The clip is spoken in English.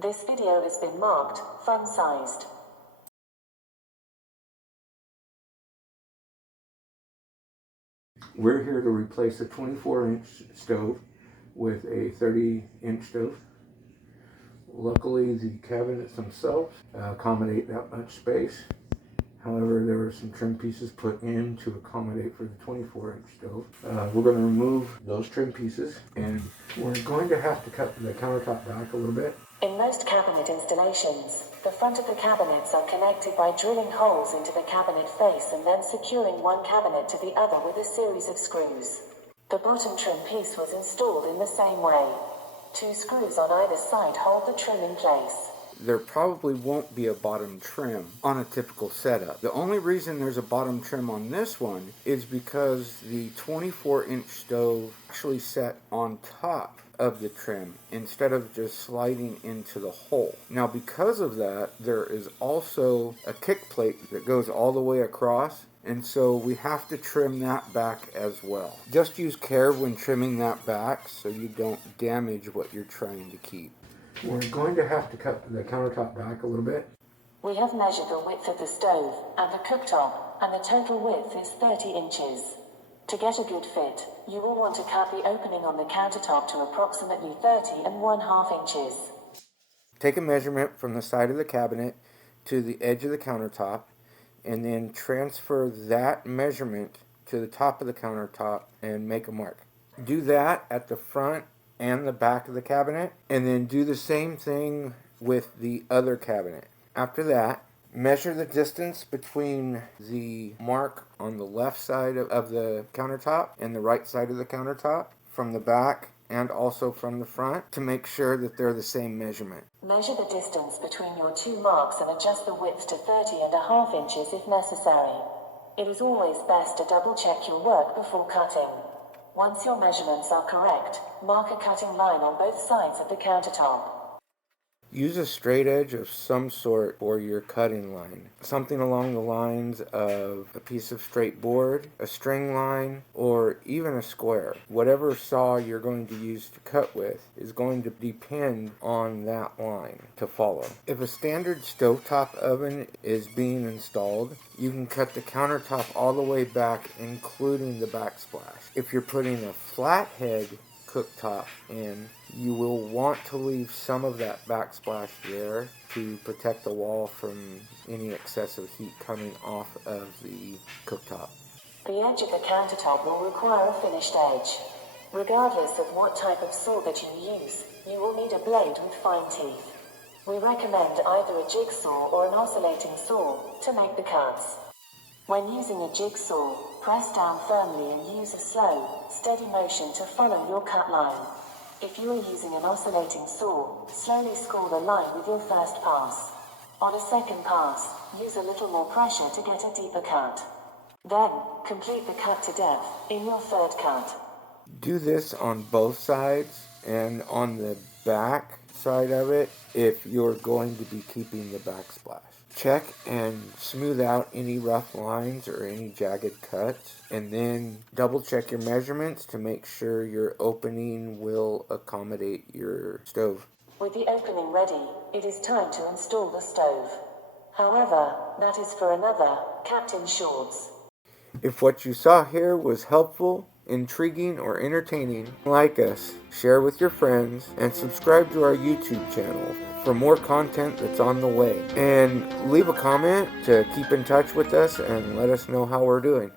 This video has been marked fun-sized. We're here to replace a 24-inch stove with a 30-inch stove. Luckily, the cabinets themselves accommodate that much space. However, there were some trim pieces put in to accommodate for the 24-inch stove. We're going to remove those trim pieces, and we're going to have to cut the countertop back a little bit. In most cabinet installations, the front of the cabinets are connected by drilling holes into the cabinet face and then securing one cabinet to the other with a series of screws. The bottom trim piece was installed in the same way. 2 screws on either side hold the trim in place. There probably won't be a bottom trim on a typical setup. The only reason there's a bottom trim on this one is because the 24-inch stove actually set on top of the trim instead of just sliding into the hole. Now, because of that, there is also a kick plate that goes all the way across, and so we have to trim that back as well. Just use care when trimming that back so you don't damage what you're trying to keep. We're going to have to cut the countertop back a little bit. We have measured the width of the stove and the cooktop, and the total width is 30 inches. To get a good fit, you will want to cut the opening on the countertop to approximately 30½ inches. Take a measurement from the side of the cabinet to the edge of the countertop, and then transfer that measurement to the top of the countertop and make a mark. Do that at the front and the back of the cabinet, and then do the same thing with the other cabinet. After that, measure the distance between the mark on the left side of the countertop and the right side of the countertop from the back and also from the front to make sure that they're the same measurement. Measure the distance between your 2 marks and adjust the width to 30½ inches if necessary. It is always best to double check your work before cutting. Once your measurements are correct, mark a cutting line on both sides of the countertop. Use a straight edge of some sort for your cutting line. Something along the lines of a piece of straight board, a string line, or even a square. Whatever saw you're going to use to cut with is going to depend on that line to follow. If a standard stovetop oven is being installed, you can cut the countertop all the way back, including the backsplash. If you're putting a flathead cooktop in, you will want to leave some of that backsplash there to protect the wall from any excessive heat coming off of the cooktop. The edge of the countertop will require a finished edge. Regardless of what type of saw that you use, you will need a blade with fine teeth. We recommend either a jigsaw or an oscillating saw to make the cuts. When using a jigsaw, press down firmly and use a slow, steady motion to follow your cut line. If you are using an oscillating saw, slowly score the line with your first pass. On a second pass, use a little more pressure to get a deeper cut. Then, complete the cut to depth in your third cut. Do this on both sides and on the back side of it if you're going to be keeping the backsplash. Check and smooth out any rough lines or any jagged cuts, and then double check your measurements to make sure your opening will accommodate your stove. With the opening ready, it is time to install the stove. However, that is for another Captain Shorts. If what you saw here was helpful, intriguing, or entertaining, like us, share with your friends, and subscribe to our YouTube channel for more content that's on the way. And leave a comment to keep in touch with us and let us know how we're doing.